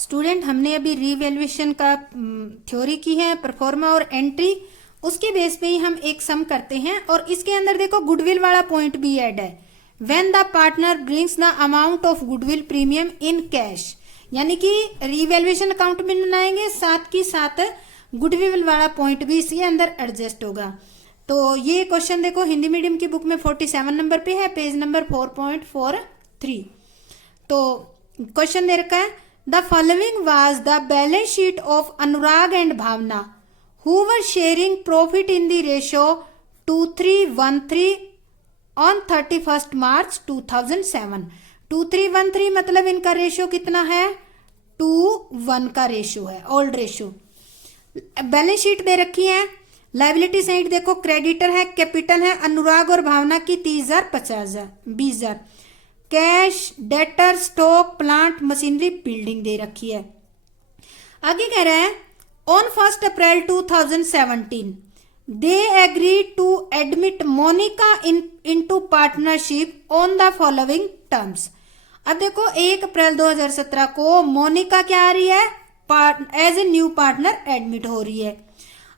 Student हमने अभी revaluation का थ्योरी की है, परफॉर्मा और एंट्री, उसके बेस पे ही हम एक सम करते हैं। और इसके अंदर देखो गुडविल वाला पॉइंट भी ऐड है। When the partner brings the amount of goodwill premium in cash, यानी कि रीवैल्यूएशन अकाउंट में बनाएंगे, साथ की साथ गुडविल वाला पॉइंट भी इसके अंदर एडजस्ट होगा। तो ये क्वेश्चन देखो हिंदी मीडियम की बुक में 47 नंबर पे है, पेज नंबर 4.43। तो क्वेश्चन दे रखा है, the following was the balance sheet of Anurag and Bhavana who were sharing profit in the ratio 2313 on 31 March 2007। 2313 मतलब इनका रेशियो कितना है, 2:1 का रेशियो है, ओल्ड रेशियो। बैलेंस शीट दे रखी है, लाइबिलिटी साइड देखो क्रेडिटर है, कैपिटल है, अनुराग और भावना की 30,000, 50,000, 20,000, cash, debtor, stock, plant, machinery, building दे रखी है। आगे कह रहा है on 1 April 2017 they agree to admit Monica into partnership on the following terms. अब देखो 1 अप्रैल 2017 को मोनिका क्या आ रही है, as a new partner admit हो रही है।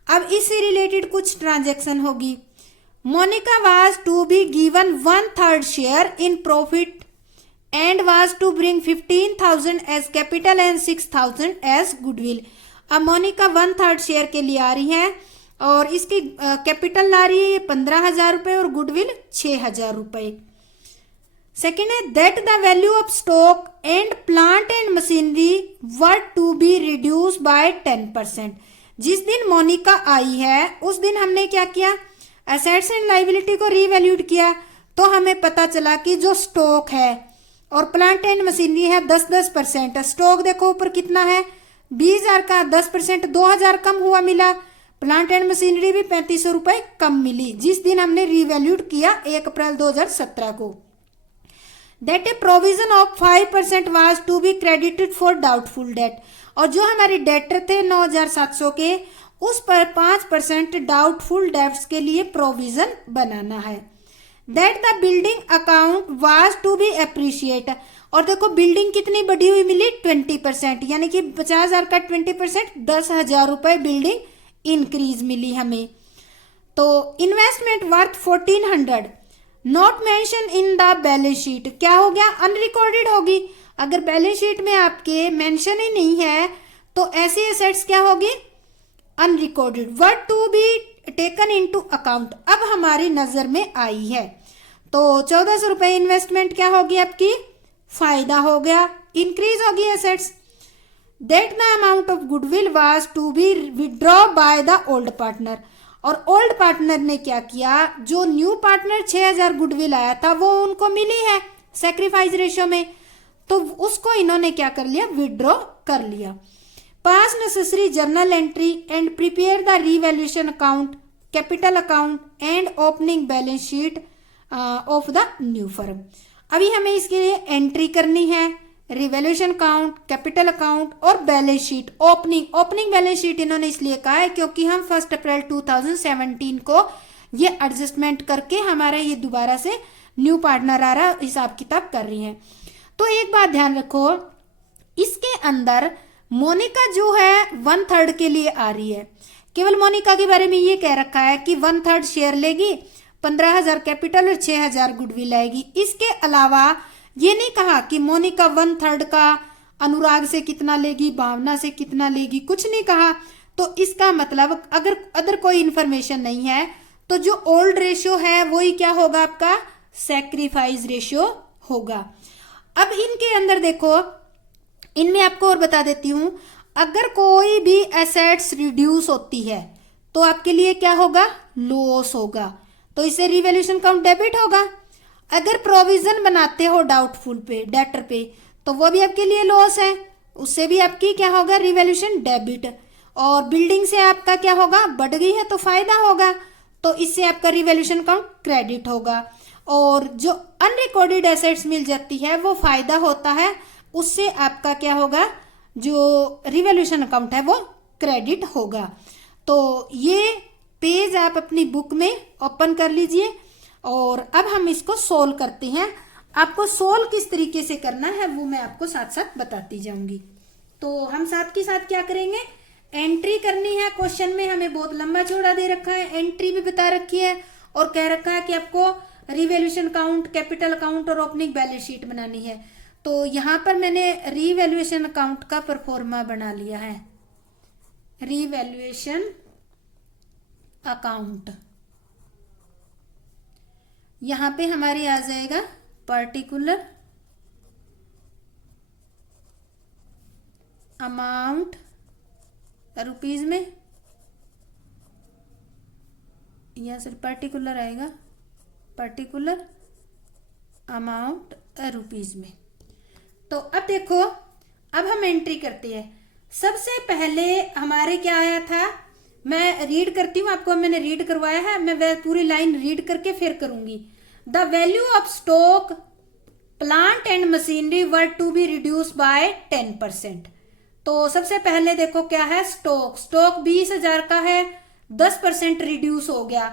अब इससे रिलेटेड कुछ ट्रांजेक्शन होगी। Monika was to be given 1/3 share in profit and was to bring 15,000 as capital and 6,000 as goodwill. अब मोनिका 1/3 शेयर के लिए आ रही है और इसकी कैपिटल ला रही है 15,000 रुपए और गुडविल 6,000 रुपए। सेकेंड है that the value of stock and plant and machinery were to be reduce by 10%। जिस दिन मोनिका आई है उस दिन हमने क्या किया, एसेट्स एंड लाइबिलिटी को रीवैल्यूड किया। तो हमें पता चला कि जो स्टॉक है और प्लांट एंड मशीनरी है 10-10%। स्टॉक देखो ऊपर कितना है 20,000 का, 10% 2,000 कम हुआ मिला। प्लांट एंड मशीनरी भी 3500 रुपए कम मिली जिस दिन हमने रीवैल्यूड किया 1 अप्रैल 2017 को। That a provision of 5% was to be credited for doubtful debt. और जो हमारे डेटर थे 9,700 के, उस पर 5% डाउटफुल डेट्स के लिए प्रोविजन बनाना है। That the building account was to be appreciate. और देखो बिल्डिंग कितनी बढ़ी हुई मिली 20%, यानी कि 50,000 का 20% 10,000 रुपए बिल्डिंग इंक्रीज मिली हमें। तो investment worth 1400 not mention in the balance sheet, क्या हो गया, अनरिकॉर्डेड होगी। अगर बैलेंस शीट में आपके मेंशन ही नहीं है तो ऐसी एसेट्स क्या होगी, unrecorded. Were to be taken into account अब हमारी नजर में आई है। तो 1,400 रुपए इन्वेस्टमेंट क्या होगी आपकी, फायदा हो गया, इंक्रीज होगी assets. That the amount of goodwill was to be withdraw by the old partner. और ओल्ड पार्टनर ने क्या किया, जो न्यू पार्टनर 6,000 गुडविल आया था वो उनको मिली है सैक्रिफाइस रेशियो में, तो उसको इन्होंने क्या कर लिया, विड्रॉ कर लिया। पास necessary journal entry and prepare the revaluation account, capital account and opening balance sheet of the new firm. अभी हमें इसके लिए एंट्री करनी है, रिवैल्यूएशन अकाउंट, कैपिटल अकाउंट और balance sheet. Opening balance sheet इन्होंने इसलिए कहा है क्योंकि हम 1 अप्रैल 2017 को ये एडजस्टमेंट करके हमारा ये दोबारा से न्यू पार्टनर आ रहा हिसाब किताब कर रही है। तो एक बात ध्यान रखो, इसके अंदर मोनिका जो है 1/3 के लिए आ रही है। केवल मोनिका के बारे में ये कह रखा है कि 1/3 शेयर लेगी, 15,000 कैपिटल और 6,000 गुडविल आएगी। इसके अलावा ये नहीं कहा कि मोनिका 1/3 का अनुराग से कितना लेगी, भावना से कितना लेगी, कुछ नहीं कहा। तो इसका मतलब अगर अदर कोई इंफॉर्मेशन नहीं है तो जो ओल्ड रेशियो है वही क्या होगा आपका, सैक्रिफाइस रेशियो होगा। अब इनके अंदर देखो, इनमें आपको और बता देती हूं, अगर कोई भी एसेट्स रिड्यूस होती है तो आपके लिए क्या होगा, लॉस होगा, तो इसे रिवैल्यूएशन अकाउंट डेबिट होगा। अगर प्रोविजन बनाते हो डाउटफुल पे, डेटर पे, तो वो भी आपके लिए लॉस है, उससे भी आपकी क्या होगा, रिवैल्यूएशन डेबिट। और बिल्डिंग से आपका क्या होगा, बढ़ गई है तो फायदा होगा, तो इससे आपका रिवैल्यूएशन अकाउंट क्रेडिट होगा। और जो अनरिकॉर्डेड एसेट्स मिल जाती है वो फायदा होता है, उससे आपका क्या होगा, जो रिवैल्यूएशन अकाउंट है वो क्रेडिट होगा। तो ये पेज आप अपनी बुक में ओपन कर लीजिए और अब हम इसको सोल्व करते हैं। आपको सोल्व किस तरीके से करना है वो मैं आपको साथ साथ बताती जाऊंगी। तो हम साथ के साथ क्या करेंगे, एंट्री करनी है। क्वेश्चन में हमें बहुत लंबा चौड़ा दे रखा है, एंट्री भी बता रखी है और कह रखा है कि आपको रिवैल्यूएशन अकाउंट, कैपिटल अकाउंट और ओपनिंग बैलेंस शीट बनानी है। तो यहाँ पर मैंने रिवैल्यूएशन अकाउंट का परफॉर्मा बना लिया है। रिवैल्यूएशन अकाउंट यहाँ पे हमारी आ जाएगा पर्टिकुलर अमाउंट रुपीज में, या सिर्फ पर्टिकुलर आएगा, पर्टिकुलर अमाउंट रुपीज में। तो अब देखो, अब हम एंट्री करते हैं। सबसे पहले हमारे क्या आया था, मैं रीड करती हूँ आपको, मैंने रीड करवाया है, मैं वह पूरी लाइन रीड करके फिर करूंगी। The value of stock, plant and machinery were to be reduce by 10%। तो सबसे पहले देखो क्या है, स्टॉक, स्टॉक 20,000 का है, 10% रिड्यूस हो गया।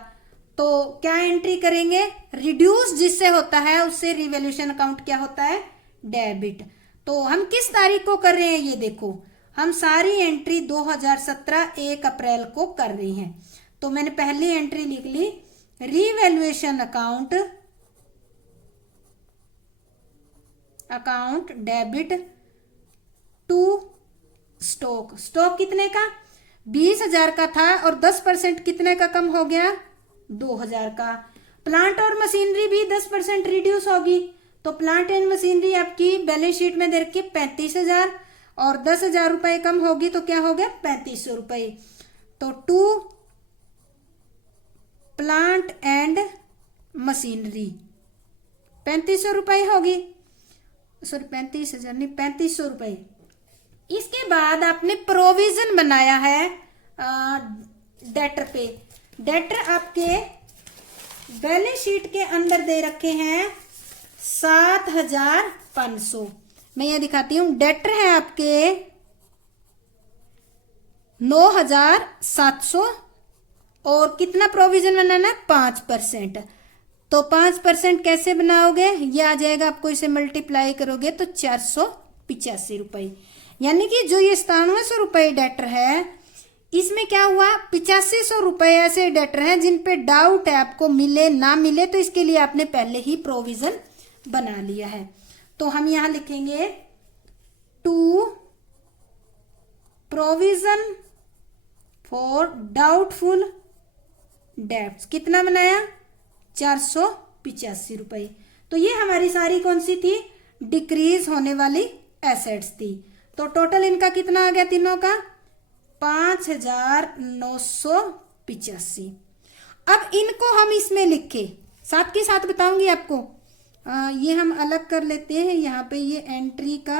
तो क्या एंट्री करेंगे, रिड्यूस जिससे होता है उससे रिवैल्यूएशन अकाउंट क्या होता है, डेबिट। तो हम किस तारीख को कर रहे हैं, ये देखो, हम सारी एंट्री 2017 1 अप्रैल को कर रहे हैं। तो मैंने पहली एंट्री लिख ली, revaluation account, account debit to stock. Stock कितने का, 20,000 का था और 10% कितने का कम हो गया, 2,000 का। प्लांट और मशीनरी भी 10% रिड्यूस होगी। तो प्लांट एंड मशीनरी आपकी बैलेंस शीट में दे रखी 35,000 और 10,000 रुपए कम होगी तो क्या हो गया, 3500 रुपए। तो टू प्लांट एंड मशीनरी 3500 रुपए होगी, सॉरी 35,000 नहीं, 3500 रुपए। इसके बाद आपने प्रोविजन बनाया है डेटर पे। डेटर आपके बैलेंस शीट के अंदर दे रखे हैं 7,500। मैं ये दिखाती हूं, डेटर है आपके 9,700 और कितना प्रोविजन बनाना, 5%। तो 5% कैसे बनाओगे, ये आ जाएगा आपको, इसे मल्टीप्लाई करोगे तो 485 रुपए। यानी कि जो ये 9700 रुपए डेटर है, इसमें क्या हुआ, 8500 रुपए ऐसे डेटर हैं जिन पे डाउट है आपको मिले ना मिले, तो इसके लिए आपने पहले ही प्रोविजन बना लिया है। तो हम यहां लिखेंगे to provision for doubtful debts. कितना बनाया, 485 रुपए। तो ये हमारी सारी कौन सी थी, डिक्रीज होने वाली एसेट्स थी। तो टोटल इनका कितना आ गया तीनों का, 5,985। अब इनको हम इसमें लिखे, साथ के साथ बताऊंगी आपको। ये हम अलग कर लेते हैं, यहाँ पे ये एंट्री का।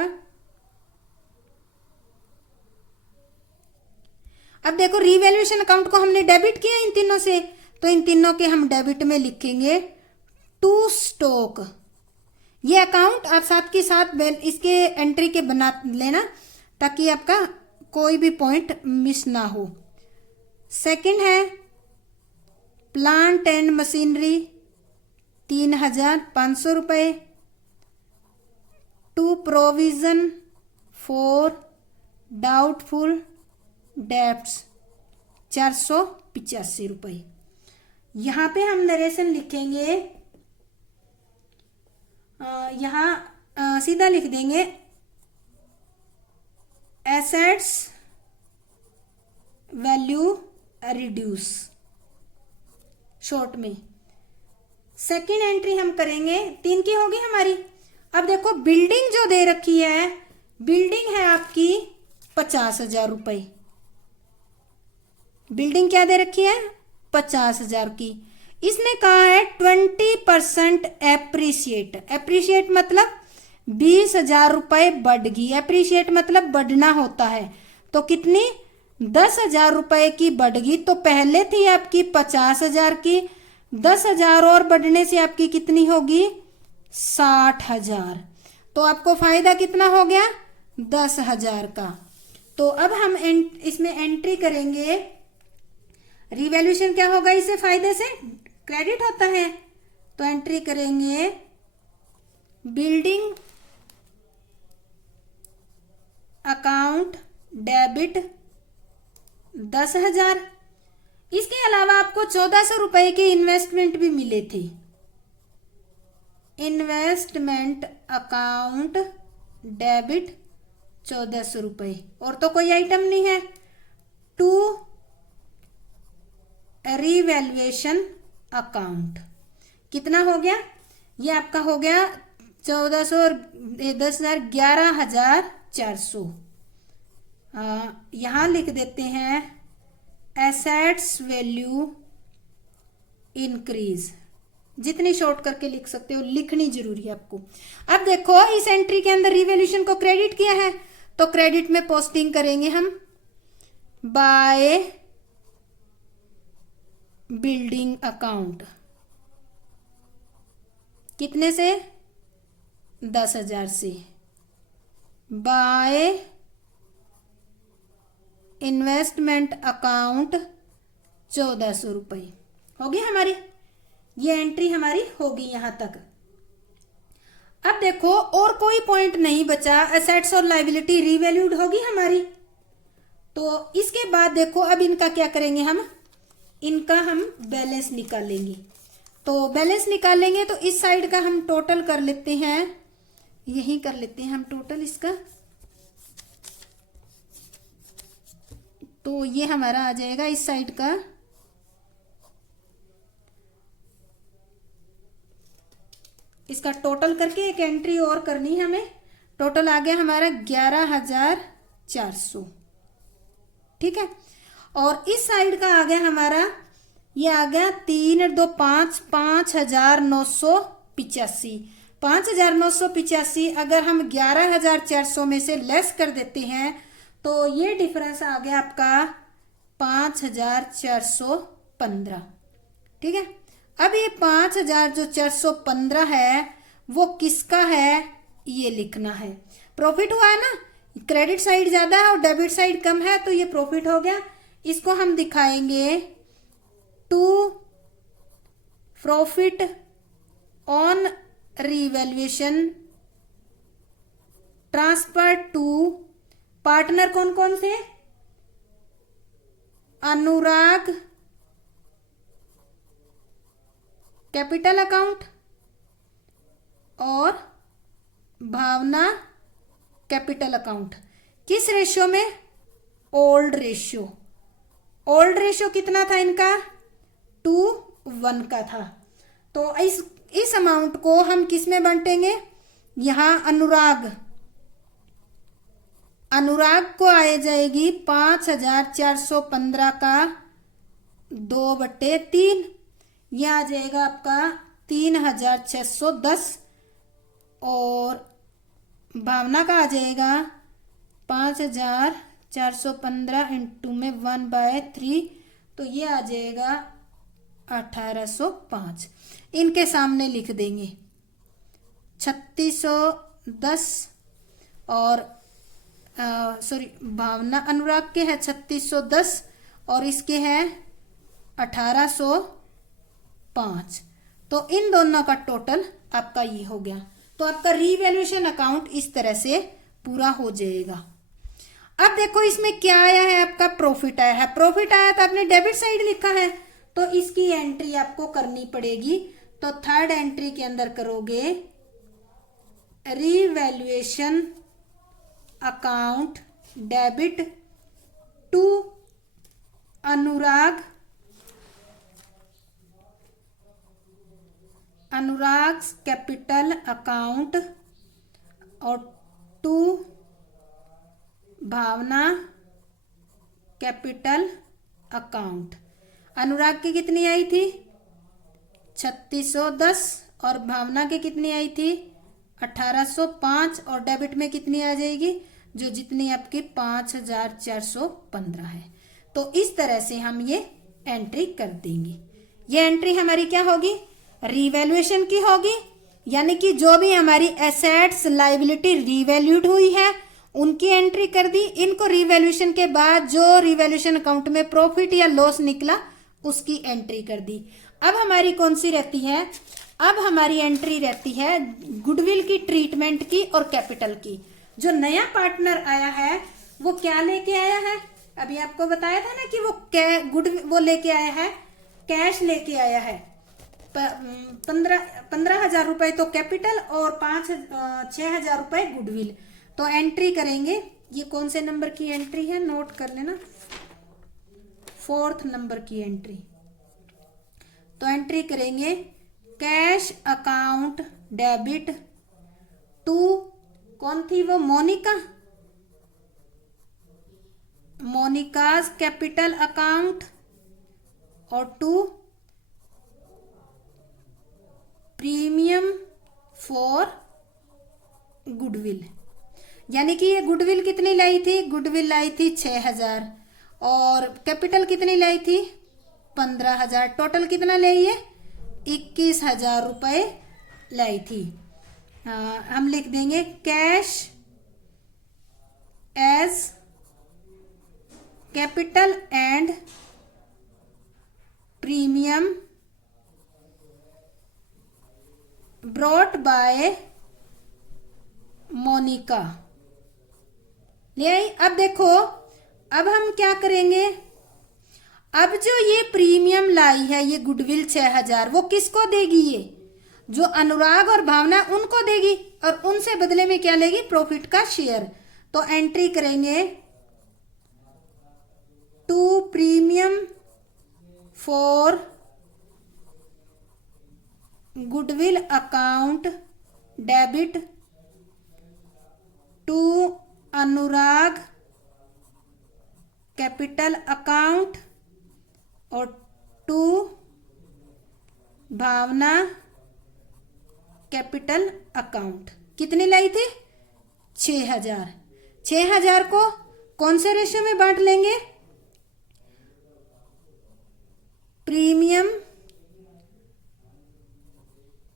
अब देखो, रिवैल्यूएशन अकाउंट को हमने डेबिट किया इन तीनों से, तो इन तीनों के हम डेबिट में लिखेंगे टू स्टॉक। ये अकाउंट आप साथ के साथ इसके एंट्री के बना लेना ताकि आपका कोई भी पॉइंट मिस ना हो। सेकंड है प्लांट एंड मशीनरी 3,500 रुपए, to provision for doubtful debts 485 रुपए। यहाँ पे हम नरेशन लिखेंगे, यहाँ सीधा लिख देंगे एसेट्स वैल्यू रिड्यूस शॉर्ट में। सेकेंड एंट्री हम करेंगे, 3 की होगी हमारी। अब देखो, बिल्डिंग जो दे रखी है, बिल्डिंग है आपकी 50,000 रुपए। बिल्डिंग क्या दे रखी है, 50,000 की। इसने कहा है 20% एप्रिशिएट। एप्रिशिएट मतलब 20,000 रुपए बढ़गी। एप्रिशिएट मतलब बढ़ना होता है। तो कितनी, 10,000 रुपए की बढ़गी। तो पहले थी आपकी 50,000 की, 10,000 और बढ़ने से आपकी कितनी होगी, 60,000। तो आपको फायदा कितना हो गया, 10,000 का। तो अब हम इसमें एंट्री करेंगे, रिवैल्यूएशन क्या होगा, इसे फायदे से क्रेडिट होता है। तो एंट्री करेंगे बिल्डिंग अकाउंट डेबिट 10,000। इसके अलावा आपको 1400 रुपए के इन्वेस्टमेंट भी मिले थे। इन्वेस्टमेंट अकाउंट डेबिट 1400 रुपए, और तो कोई आइटम नहीं है। टू रिवैल्यूएशन अकाउंट कितना हो गया, ये आपका हो गया 1400 और 10,000 11,400। यहां लिख देते हैं एसेट्स वैल्यू इंक्रीज, जितनी शॉर्ट करके लिख सकते हो, लिखनी जरूरी है आपको। अब देखो इस एंट्री के अंदर रिवैल्यूएशन को क्रेडिट किया है, तो क्रेडिट में पोस्टिंग करेंगे हम बाय बिल्डिंग अकाउंट, कितने से 10,000 से, बाय इन्वेस्टमेंट अकाउंट 1400 रुपए। होगी हमारी ये एंट्री, हमारी होगी यहां तक। अब देखो और कोई पॉइंट नहीं बचा, एसेट्स और लायबिलिटी रीवैल्यूड होगी हमारी। तो इसके बाद देखो अब इनका क्या करेंगे हम, इनका हम बैलेंस निकालेंगे। तो बैलेंस निकालेंगे तो इस साइड का हम टोटल कर लेते हैं, यही कर लेते हैं हम टोटल इसका। तो ये हमारा आ जाएगा इस साइड का, इसका टोटल करके एक एंट्री और करनी है हमें। टोटल आ गया हमारा 11,400, ठीक है। और इस साइड का आ गया हमारा, ये आ गया 3 और 2 5, 5,985। 5,985 अगर हम 11,400 में से लेस कर देते हैं तो ये डिफरेंस आ गया आपका 5,415, ठीक है। अब ये 5,415 है वो किसका है, ये लिखना है। प्रॉफिट हुआ है ना, क्रेडिट साइड ज्यादा है और डेबिट साइड कम है, तो ये प्रॉफिट हो गया। इसको हम दिखाएंगे to profit on revaluation transfer to partner. कौन कौन से, अनुराग कैपिटल अकाउंट और भावना कैपिटल अकाउंट। किस रेशियो में, ओल्ड रेशियो। ओल्ड रेशियो कितना था इनका, 2:1 का था। तो इस अमाउंट को हम किस में बांटेंगे, यहां अनुराग को आ जाएगी 5,415 का 2/3, यह आ जाएगा आपका 3,610। और भावना का आ जाएगा 5,415 इंटू में 1/3, तो ये आ जाएगा 1,805। इनके सामने लिख देंगे 3,610 और भावना अनुराग के है 3,610 और इसके है 1,805। तो इन दोनों का टोटल आपका ये हो गया। तो आपका रीवैल्यूएशन अकाउंट इस तरह से पूरा हो जाएगा। अब देखो इसमें क्या आया है, आपका प्रॉफिट आया है। प्रॉफिट आया तो आपने डेबिट साइड लिखा है, तो इसकी एंट्री आपको करनी पड़ेगी। तो थर्ड एंट्री के अंदर करोगे revaluation account debit to Anurag capital account और to Bhavana capital account. Anurag की कितनी आई थी 3,610 और भावना की कितनी आई थी 1,805 और डेबिट में कितनी आ जाएगी, जो जितनी आपकी 5,415 है। तो इस तरह से हम ये एंट्री कर देंगे। ये एंट्री हमारी क्या होगी, रीवैल्यूएशन की होगी, यानी कि जो भी हमारी एसेट्स लायबिलिटी रीवैल्यूड हुई है उनकी एंट्री कर दी। इनको रीवैल्यूएशन के बाद जो रीवैल्यूएशन अकाउंट में प्रॉफिट या लॉस निकला उसकी एंट्री कर दी। अब हमारी कौन सी रहती है, अब हमारी एंट्री रहती है गुडविल की, ट्रीटमेंट की और कैपिटल की। जो नया पार्टनर आया है वो क्या लेके आया है, अभी आपको बताया था ना कि वो लेके आया है, कैश लेके आया है 15,000 रुपए तो कैपिटल और 6,000 रुपए गुडविल। तो एंट्री करेंगे, ये कौन से नंबर की एंट्री है नोट कर लेना, 4th नंबर की एंट्री। तो एंट्री करेंगे कैश अकाउंट डेबिट टू, कौन थी वो, मोनिकाज कैपिटल अकाउंट और टू प्रीमियम फॉर गुडविल। यानी कि ये गुडविल कितनी लाई थी, गुडविल लाई थी 6,000 और कैपिटल कितनी लाई थी 15,000, टोटल कितना लाई है 21,000 रुपए लाई थी। हम लिख देंगे cash as capital and premium brought by Monika. ले आई। अब देखो, अब हम क्या करेंगे, अब जो ये प्रीमियम लाई है ये गुडविल 6,000 वो किसको देगी, ये जो अनुराग और भावना उनको देगी और उनसे बदले में क्या लेगी, प्रॉफिट का शेयर। तो एंट्री करेंगे to premium for goodwill account debit to Anurag capital account और टू भावना कैपिटल अकाउंट। कितनी लाई थी 6,000। 6,000 को कौन से रेशियो में बांट लेंगे, premium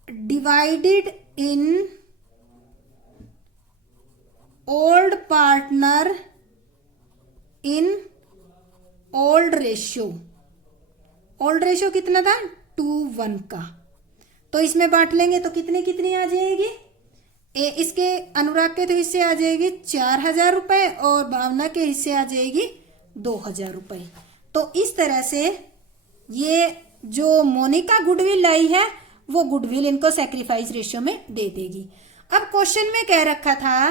divided in old partner in old ratio. Old ratio कितना था 2:1 का। तो इसमें बांट लेंगे तो कितनी आ जाएगी, इसके अनुराग के तो हिस्से आ जाएगी 4,000 रुपए और भावना के हिस्से आ जाएगी 2,000 रुपए। तो इस तरह से ये जो मोनिका गुडविल लाई है वो गुडविल इनको सैक्रिफाइस रेशियो में दे देगी। अब क्वेश्चन में कह रखा था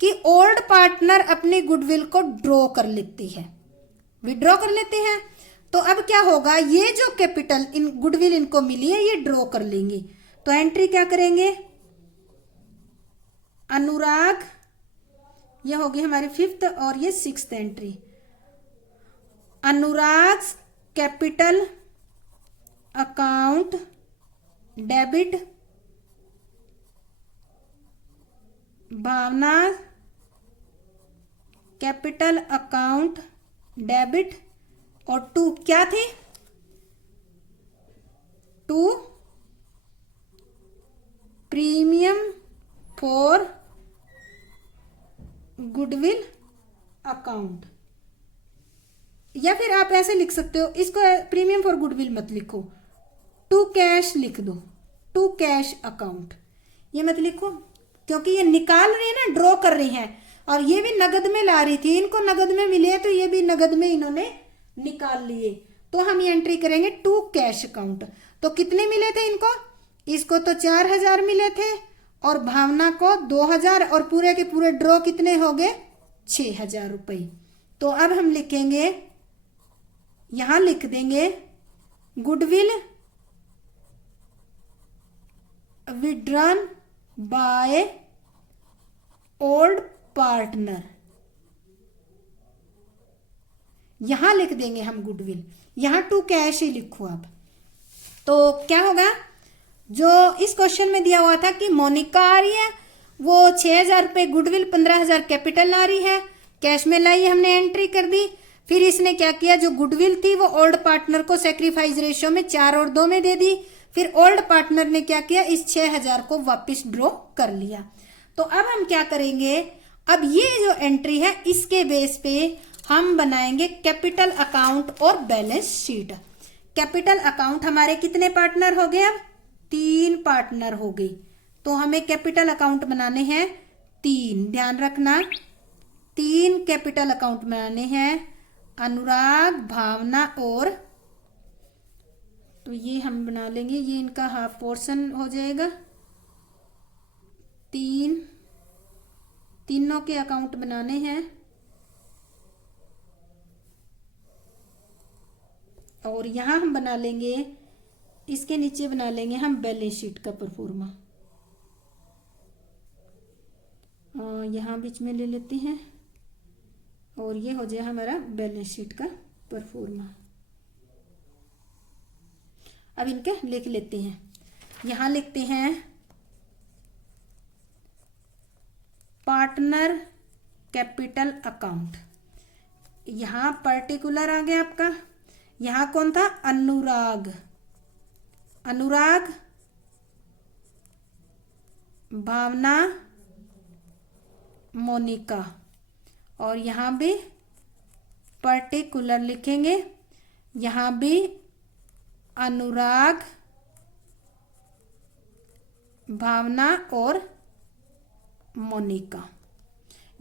कि ओल्ड पार्टनर अपनी गुडविल को ड्रॉ कर लेती है, विड्रॉ कर लेते हैं। तो अब क्या होगा, ये जो कैपिटल इन गुडविल इनको मिली है ये ड्रॉ कर लेंगे। तो एंट्री क्या करेंगे, अनुराग, ये होगी हमारी 5th और ये 6th entry, Anurag capital account debit Bhavana capital account debit और टू क्या थे, to premium for goodwill account. या फिर आप ऐसे लिख सकते हो, इसको प्रीमियम फॉर गुडविल मत लिखो, टू कैश लिख दो, टू कैश अकाउंट, ये मत लिखो क्योंकि ये निकाल रही है ना, ड्रॉ कर रही हैं और ये भी नगद में ला रही थी, इनको नगद में मिले तो ये भी नगद में इन्होंने निकाल लिए। तो हम ये एंट्री करेंगे टू कैश अकाउंट। तो कितने मिले थे इनको, इसको तो 4,000 मिले थे और भावना को 2,000 और पूरे के पूरे ड्रॉ कितने हो गए 6,000 रुपए। तो अब हम लिखेंगे, यहां लिख देंगे goodwill withdrawn by old partner, यहां लिख देंगे हम गुडविल, यहां टू कैश ही लिखो आप। तो क्या होगा, जो इस क्वेश्चन में दिया हुआ था कि मोनिका आ रही है वो 6,000 रुपए गुडविल 15,000 कैपिटल ला रही है, कैश में लाई, हमने एंट्री कर दी। फिर इसने क्या किया, जो गुडविल थी वो ओल्ड पार्टनर को सैक्रिफाइस रेशियो में 4 और 2 में दे दी। फिर ओल्ड पार्टनर ने क्या किया, इस 6,000 को वापस ड्रॉ कर लिया। तो अब हम क्या करेंगे, अब ये जो एंट्री है इसके बेस पे हम बनाएंगे कैपिटल अकाउंट और बैलेंस शीट। कैपिटल अकाउंट हमारे कितने पार्टनर हो गए, अब 3 पार्टनर हो गए। तो हमें कैपिटल अकाउंट बनाने हैं 3, ध्यान रखना 3 कैपिटल अकाउंट बनाने हैं, अनुराग, भावना और, तो ये हम बना लेंगे, ये इनका हाफ पोर्शन हो जाएगा। 3 के अकाउंट बनाने हैं और यहाँ हम बना लेंगे, इसके नीचे बना लेंगे हम बैलेंस शीट का परफॉर्मा। यहाँ बीच में ले लेते हैं और ये हो जाए हमारा बैलेंस शीट का परफॉर्मा। अब इनके लिख लेते हैं, यहाँ लिखते हैं पार्टनर कैपिटल अकाउंट। यहाँ पर्टिकुलर आ गया आपका, यहाँ कौन था, अनुराग, अनुराग, भावना, मोनिका, और यहाँ भी पर्टिकुलर लिखेंगे, यहाँ भी अनुराग, भावना और मोनिका।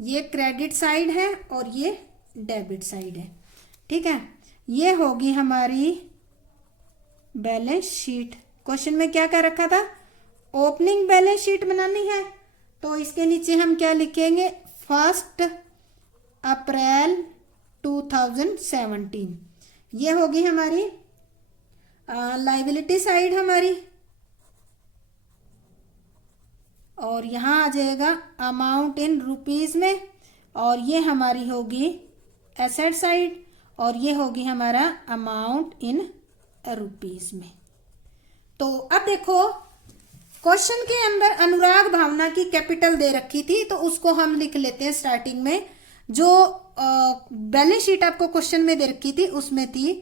ये क्रेडिट साइड है और ये डेबिट साइड है, ठीक है। ये होगी हमारी बैलेंस शीट। क्वेश्चन में क्या क्या रखा था, ओपनिंग बैलेंस शीट बनानी है, तो इसके नीचे हम क्या लिखेंगे, 1 अप्रैल 2017। ये होगी हमारी लाइबिलिटी साइड हमारी, और यहाँ आ जाएगा अमाउंट इन रुपीज में, और ये हमारी होगी एसेट साइड, और ये होगी हमारा अमाउंट इन रुपीज में। तो अब देखो क्वेश्चन के अंदर अनुराग, भावना की कैपिटल दे रखी थी, तो उसको हम लिख लेते हैं स्टार्टिंग में। जो बैलेंस शीट आपको क्वेश्चन में दे रखी थी उसमें थी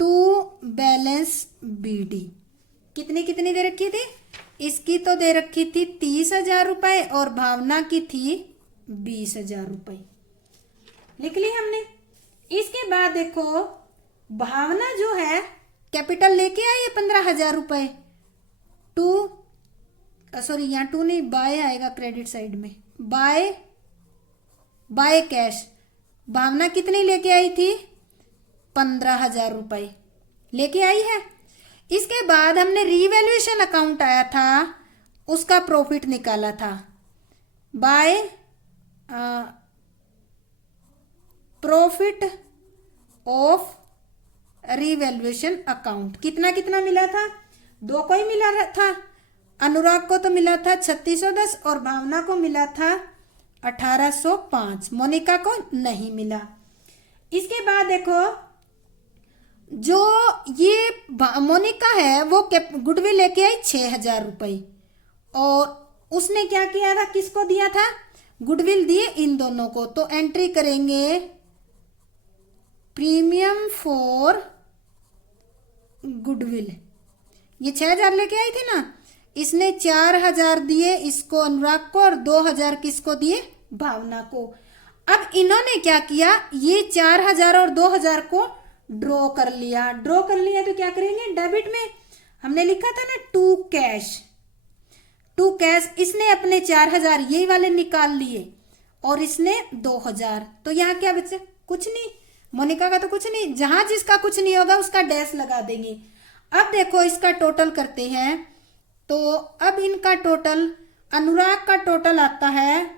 टू बैलेंस बीडी। कितनी कितनी दे रखी थी, इसकी तो दे रखी थी 30,000 रुपए और भावना की थी 20,000 रुपए, लिख ली हमने। इसके बाद देखो भावना जो है कैपिटल लेके आई है 15,000 रुपए, सॉरी यहाँ 2 नहीं, बाय आएगा क्रेडिट साइड में, बाय कैश। भावना कितनी लेके आई थी, 15,000 रुपए लेके आई है। इसके बाद हमने रीवैल्यूएशन अकाउंट आया था, उसका प्रॉफिट निकाला था, by profit of revaluation account. कितना कितना मिला था, 2 को ही मिला था, अनुराग को तो मिला था 3610 और भावना को मिला था 1805, मोनिका को नहीं मिला। इसके बाद देखो जो ये मोनिका है वो गुडविल लेके आई 6,000 रुपए, और उसने क्या किया था, किसको दिया था, गुडविल दिए इन दोनों को। तो एंट्री करेंगे प्रीमियम फॉर गुडविल। ये 6,000 लेके आई थी ना, इसने 4,000 दिए इसको अनुराग को और 2,000 किसको दिए, भावना को। अब इन्होंने क्या किया, ये 4,000 और 2,000 को ड्रॉ कर लिया। ड्रॉ कर लिया तो क्या करेंगे, डेबिट में हमने लिखा था ना टू कैश, इसने अपने 4,000 यही वाले निकाल लिए और इसने 2,000, तो यहाँ क्या बचे, कुछ नहीं, मोनिका का तो कुछ नहीं, जहां जिसका कुछ नहीं होगा उसका डैश लगा देंगे। अब देखो इसका टोटल करते हैं, तो अब इनका टोटल, अनुराग का टोटल आता है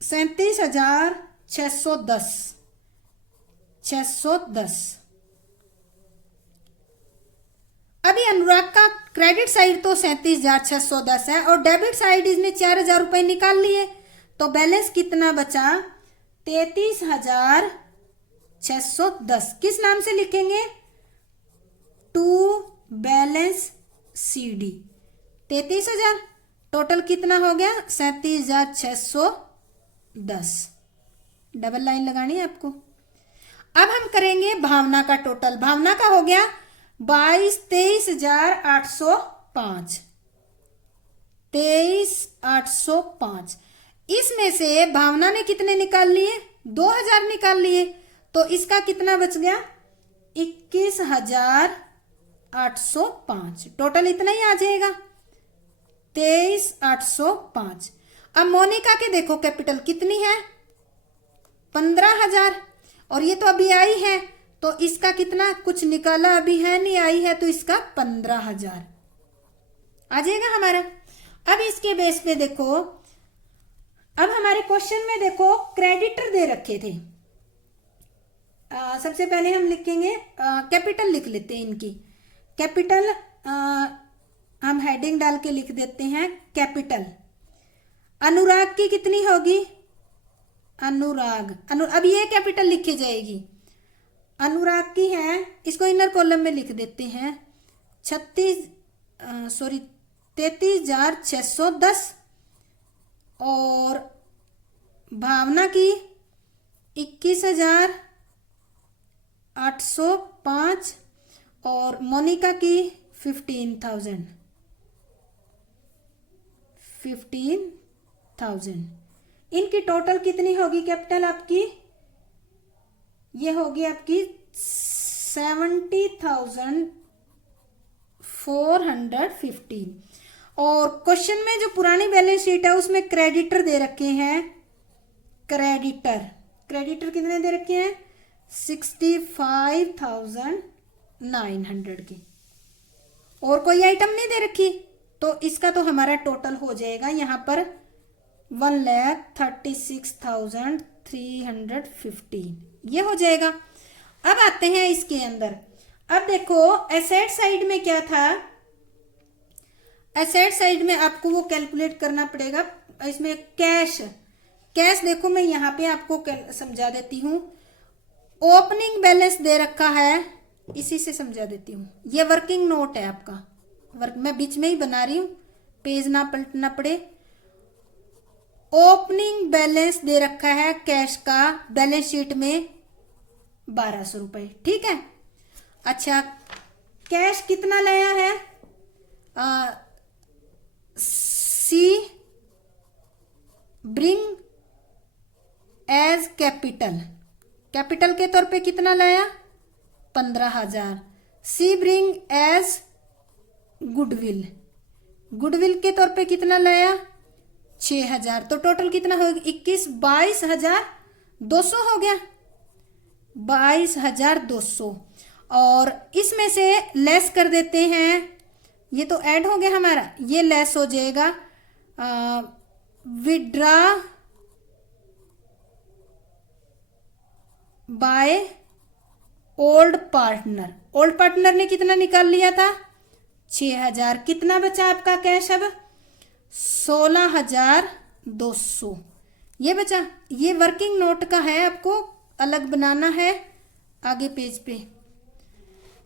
37,610। अभी अनुराग का क्रेडिट साइड तो 37,610 है और डेबिट साइड इसने 4,000 रुपए निकाल लिए, तो बैलेंस कितना बचा, 33,610। किस नाम से लिखेंगे, टू बैलेंस CD। 33,000 टोटल कितना हो गया, 37,610। डबल लाइन लगानी है आपको। अब हम करेंगे भावना का टोटल। भावना का हो गया 23,805। 23,805 इसमें से भावना ने कितने निकाल लिए, 2,000 निकाल लिए, तो इसका कितना बच गया, 21,805। टोटल इतना ही आ जाएगा 23,805। अब मोनिका के देखो कैपिटल कितनी है, 15,000, और ये तो अभी आई है, तो इसका कितना कुछ निकाला अभी है नहीं, आई है तो इसका 15,000 आ जाएगा हमारा। अब इसके बेस पे देखो, अब हमारे क्वेश्चन में देखो क्रेडिटर दे रखे थे। सबसे पहले हम लिखेंगे कैपिटल लिख लेते हैं इनकी। कैपिटल हम हेडिंग डाल के लिख देते हैं कैपिटल। अनुराग की कितनी होगी, अनुराग अब ये कैपिटल लिखी जाएगी। अनुराग की है, इसको इनर कॉलम में लिख देते हैं 33,610, और भावना की 21,805, और मोनिका की 15,000। इनकी टोटल कितनी होगी कैपिटल आपकी, ये होगी आपकी 70,415। और क्वेश्चन में जो पुरानी बैलेंस शीट है उसमें क्रेडिटर दे रखे हैं, क्रेडिटर कितने दे रखे हैं, 65,900 के, और कोई आइटम नहीं दे रखी, तो इसका तो हमारा टोटल हो जाएगा यहाँ पर 1,36,315, ये हो जाएगा। अब आते हैं इसके अंदर। अब देखो एसेट साइड में क्या था, एसेट साइड में आपको वो कैलकुलेट करना पड़ेगा। इसमें कैश देखो मैं यहाँ पे आपको समझा देती हूँ। ओपनिंग बैलेंस दे रखा है, इसी से समझा देती हूँ। ये वर्किंग नोट है आपका, मैं बीच में ही बना रही हूँ, पेज ना पलटना पड़े। ओपनिंग बैलेंस दे रखा है कैश का बैलेंस शीट में 1,200 रुपए, ठीक है। अच्छा, कैश कितना लाया है, सी ब्रिंग एज कैपिटल के तौर पे कितना लाया, 15,000। सी ब्रिंग एज गुडविल के तौर पे कितना लाया, 6,000। तो टोटल कितना हो गया, 22,200 हो गया, 22,200। और इसमें से लेस कर देते हैं, ये तो ऐड हो गया हमारा, ये लेस हो जाएगा विड्रा बाय ओल्ड पार्टनर ने कितना निकाल लिया था, 6,000। कितना बचा आपका कैश अब, 16,200 ये बचा। ये वर्किंग नोट का है, आपको अलग बनाना है आगे पेज पे।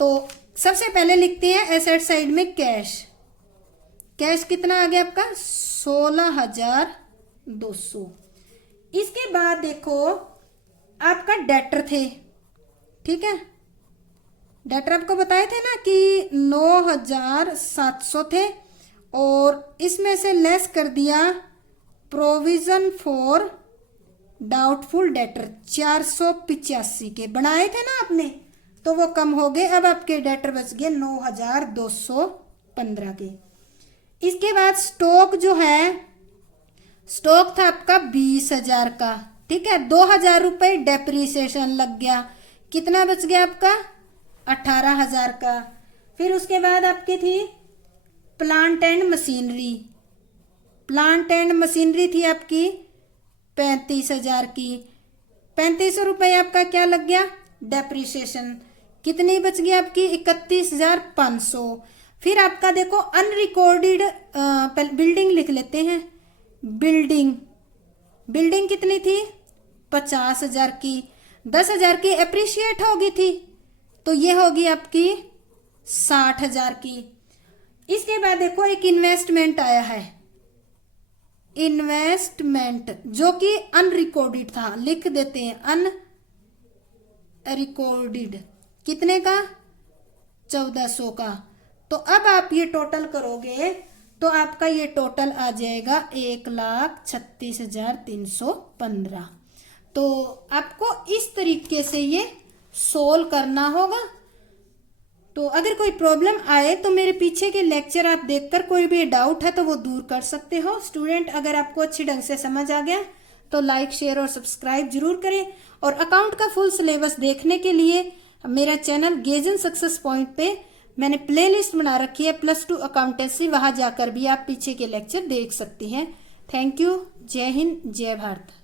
तो सबसे पहले लिखते हैं एसेट साइड में कैश कितना आ गया आपका, 16,200। इसके बाद देखो आपका डेटर थे, ठीक है। डेटर आपको बताए थे ना कि 9,700 थे, और इसमें से लेस कर दिया प्रोविजन फॉर डाउटफुल डेटर 485 के बनाए थे ना आपने, तो वो कम हो गए। अब आपके डेटर बच गए 9,215 के। इसके बाद स्टॉक जो है, स्टॉक था आपका 20,000 का, ठीक है। 2,000 रुपए डेप्रिसिएशन लग गया, कितना बच गया आपका, 18,000 का। फिर उसके बाद आपकी थी प्लांट एंड मशीनरी थी आपकी 35,000 की। 3500 रुपये आपका क्या लग गया, डेप्रिसिएशन। कितनी बच गई आपकी, 31,500। फिर आपका देखो अनरिकॉर्डेड बिल्डिंग लिख लेते हैं। बिल्डिंग कितनी थी, 50,000 की। 10,000 की एप्रिशिएट होगी थी, तो ये होगी आपकी 60,000 की। इसके बाद देखो एक इन्वेस्टमेंट आया है, इन्वेस्टमेंट जो कि अनरिकॉर्डेड था, लिख देते हैं अनरिकॉर्डेड। कितने का, 1,400 का। तो अब आप ये टोटल करोगे तो आपका ये टोटल आ जाएगा 1,36,315। तो आपको इस तरीके से ये सोल्व करना होगा। तो अगर कोई प्रॉब्लम आए तो मेरे पीछे के लेक्चर आप देखकर कोई भी डाउट है तो वो दूर कर सकते हो। स्टूडेंट, अगर आपको अच्छी ढंग से समझ आ गया तो लाइक, शेयर और सब्सक्राइब जरूर करें। और अकाउंट का फुल सिलेबस देखने के लिए मेरा channel gauge in success point पे मैंने प्लेलिस्ट बना रखी है +2 अकाउंटेंसी, वहां जाकर भी आप पीछे के लेक्चर देख सकती हैं। Thank you. जय हिंद, जय भारत।